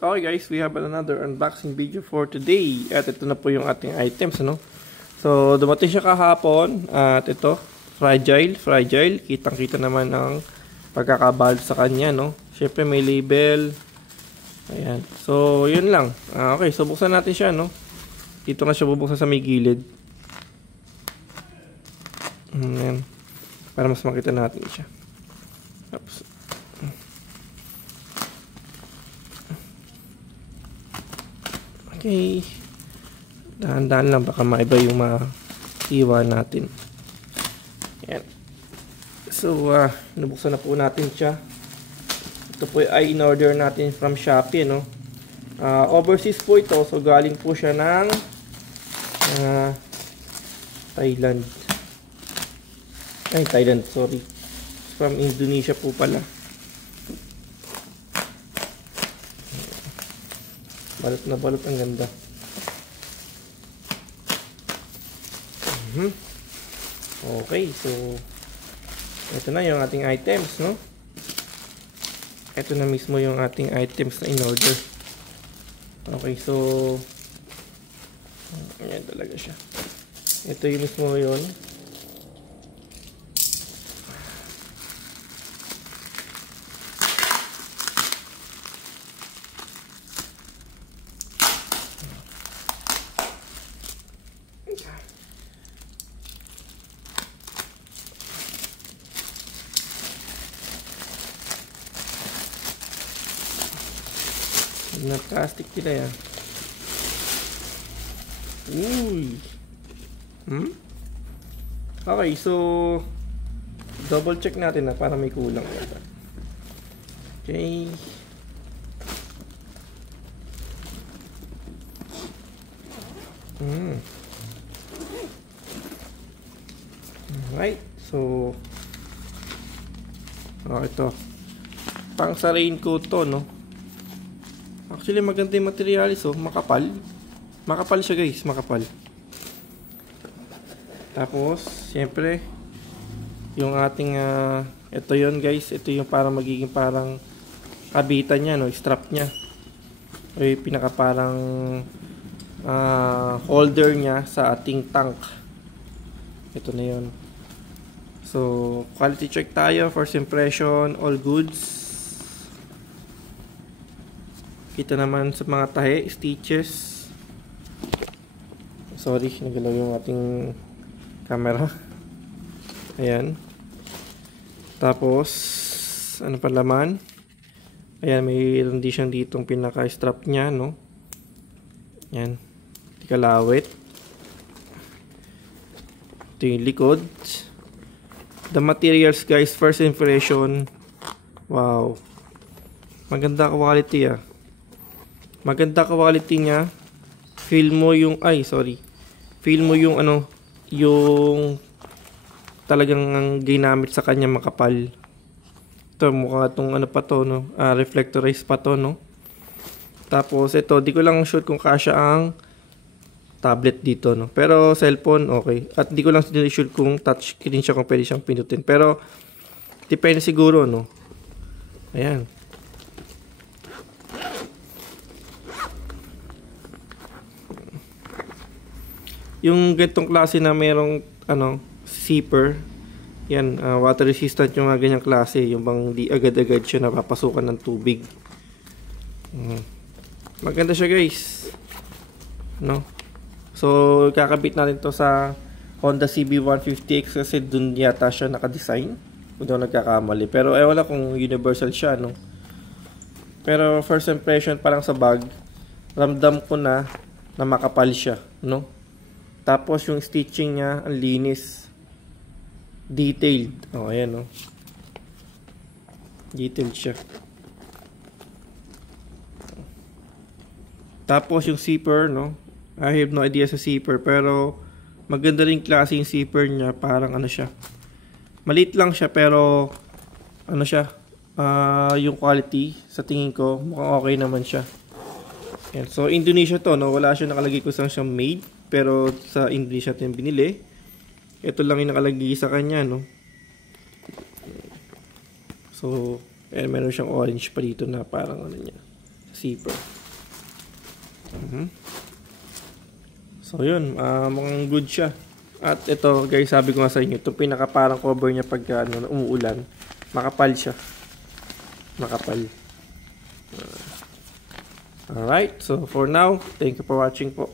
Okay guys, we have another unboxing video for today. At ito na po yung ating items, ano? So, dumating siya kahapon. At ito, fragile. Kitang-kita naman ang pagkakabalot sa kanya, no? Siyempre may label. Ayan. So, yun lang. Okay, so buksan natin siya, no? Dito nga siya bubuksan sa may gilid. Ayan. Para mas makita natin siya. Oops. Okay. Dahan-dahan lang, baka maiba yung maiwan natin. Ayan. So, nabuksan na po natin siya. Ito po ay in-order natin from Shopee, no? Overseas po ito. So, galing po siya ng Thailand. Ay, Thailand, sorry. From Indonesia po pala. Balot na balot, ang ganda. Okay, so ito na yung ating items, no? Ito na mismo yung ating items na in-order. Okay, so ayan talaga siya. Ito yung mismo yun. Na plastic nila yan. Uy. Okay, so double check natin na para may kulang. Okay. Alright, so ito pang sa raincoat to, no? Actually, maganda yung materialis, oh. Makapal. Makapal siya, guys. Makapal. Tapos, siyempre, yung ating, ito yun, guys. Ito yung parang magiging parang kabitan niya, no? Strap niya. O yung pinaka parang holder niya sa ating tank. Ito na yun. So, quality check tayo. First impression, all goods. Kita naman sa mga tahe, stitches. Sorry, nagalaw yung ating camera. Ayan. Tapos, ano pa laman? Ayan, may rendition ditong pinaka-strap niya, no? Ayan. Tikalawit. Ito yung likod. The materials, guys, first impression. Wow. Maganda quality, ah. Maganda quality niya. Feel mo yung Feel mo yung yung talagang ginamit sa kanya makapal. Ito mukha tong pa to, no? Reflectorized pa to, no? Tapos ito, di ko lang sure kung kasya ang tablet dito, no? Pero cellphone okay. At di ko lang sure kung touch screen siya, kung pwede siyang pindutin. Pero depende siguro, no? Ayan. Yung ganitong klase na merong zipper, yan, water resistant yung mga ganyang klase, yung bang di agad-agad siya napapasukan ng tubig. Maganda siya, guys, no? So kakabit natin to sa Honda CB150X kasi dun yata siya naka-design, kung di ako nagkakamali. Pero wala kung universal siya, no? Pero first impression, parang sa bag, ramdam ko na makapal siya, no? Tapos yung stitching niya, ang linis. Detailed. Oh, ayan, no? Detailed siya. Tapos yung zipper, no? I have no idea sa zipper, pero maganda rin klase yung zipper niya. Parang siya. Maliit lang siya, pero siya. Yung quality, sa tingin ko, mukhang okay naman siya. Ayan. So, Indonesia to, no? Wala siya nakalagay kung saan siyang made. Pero sa Indonesia ito yung binili. Ito lang yung nakalagay sa kanya, no? So, ayan, meron siyang orange pa dito na parang niya. zipper. So yun, mukhang good siya. At ito guys, sabi ko nga sa inyo, itong pinaka parang cover niya pagka umuulan, makapal siya. Makapal. Alright, so for now, thank you for watching po.